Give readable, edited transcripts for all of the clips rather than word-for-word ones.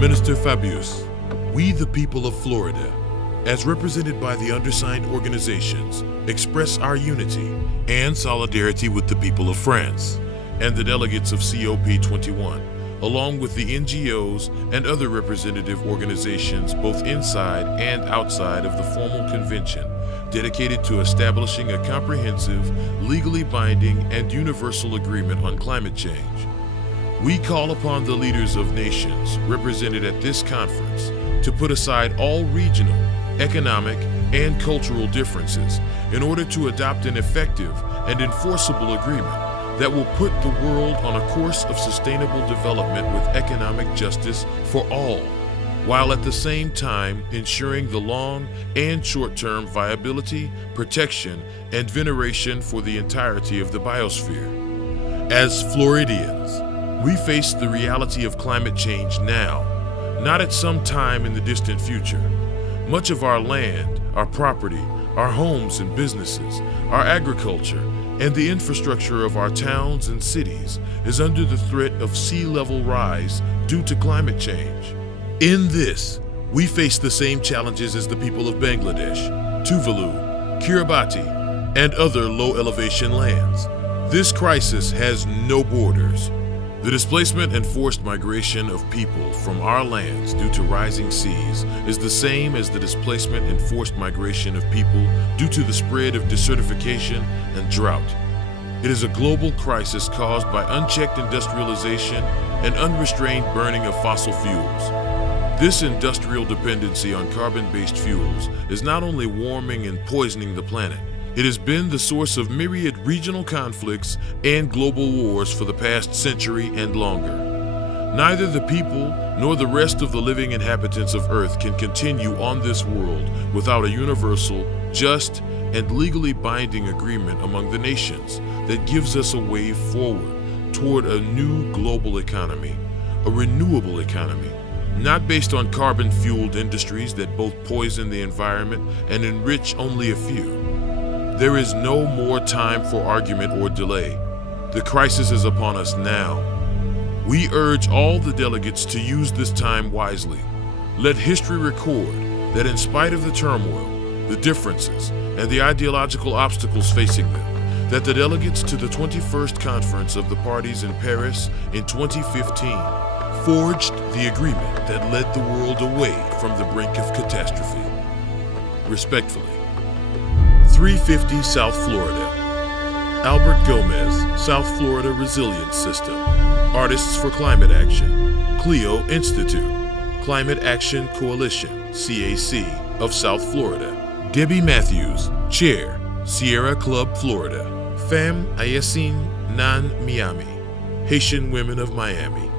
Minister Fabius, we the people of Florida, as represented by the undersigned organizations, express our unity and solidarity with the people of France and the delegates of COP21, along with the NGOs and other representative organizations both inside and outside of the formal convention dedicated to establishing a comprehensive, legally binding, and universal agreement on climate change. We call upon the leaders of nations represented at this conference to put aside all regional, economic, and cultural differences in order to adopt an effective and enforceable agreement that will put the world on a course of sustainable development with economic justice for all, while at the same time ensuring the long and short-term viability, protection, and veneration for the entirety of the biosphere. As Floridians, we face the reality of climate change now, not at some time in the distant future. Much of our land, our property, our homes and businesses, our agriculture, and the infrastructure of our towns and cities is under the threat of sea level rise due to climate change. In this, we face the same challenges as the people of Bangladesh, Tuvalu, Kiribati, and other low elevation lands. This crisis has no borders. The displacement and forced migration of people from our lands due to rising seas is the same as the displacement and forced migration of people due to the spread of desertification and drought. It is a global crisis caused by unchecked industrialization and unrestrained burning of fossil fuels. This industrial dependency on carbon-based fuels is not only warming and poisoning the planet, it has been the source of myriad regional conflicts and global wars for the past century and longer. Neither the people nor the rest of the living inhabitants of Earth can continue on this world without a universal, just, and legally binding agreement among the nations that gives us a way forward toward a new global economy, a renewable economy, not based on carbon-fueled industries that both poison the environment and enrich only a few. There is no more time for argument or delay. The crisis is upon us now. We urge all the delegates to use this time wisely. Let history record that in spite of the turmoil, the differences, and the ideological obstacles facing them, that the delegates to the 21st Conference of the Parties in Paris in 2015 forged the agreement that led the world away from the brink of catastrophe. Respectfully, 350 South Florida. Albert Gomez, South Florida Resilience System. Artists for Climate Action. Clio Institute. Climate Action Coalition, CAC, of South Florida. Debbie Matthews, Chair, Sierra Club, Florida. Femme Ayesine Nan Miami. Haitian Women of Miami.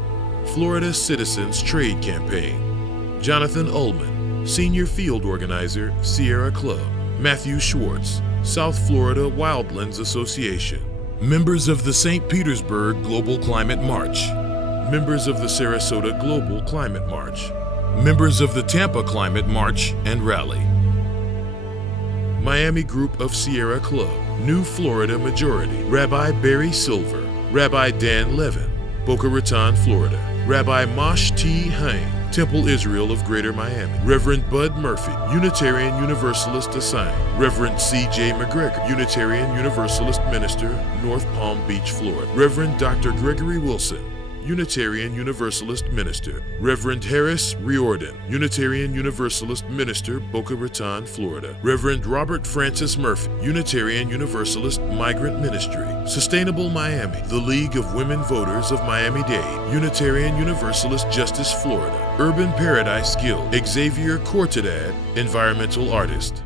Florida Citizens Trade Campaign. Jonathan Ullman, Senior Field Organizer, Sierra Club. Matthew Schwartz, South Florida Wildlands Association. Members of the St. Petersburg Global Climate March. Members of the Sarasota Global Climate March. Members of the Tampa Climate March and Rally. Miami Group of Sierra Club. New Florida Majority. Rabbi Barry Silver. Rabbi Dan Levin. Boca Raton, Florida. Rabbi Mosh T. Hang, Temple Israel of Greater Miami. Reverend Bud Murphy, Unitarian Universalist assigned. Reverend C.J. McGregor, Unitarian Universalist Minister, North Palm Beach, Florida. Reverend Dr. Gregory Wilson, Unitarian Universalist Minister. Reverend Harris Riordan, Unitarian Universalist Minister, Boca Raton, Florida. Reverend Robert Francis Murphy, Unitarian Universalist Migrant Ministry. Sustainable Miami, the League of Women Voters of Miami-Dade. Unitarian Universalist Justice, Florida. Urban Paradise Guild, Xavier Cortadad, Environmental Artist.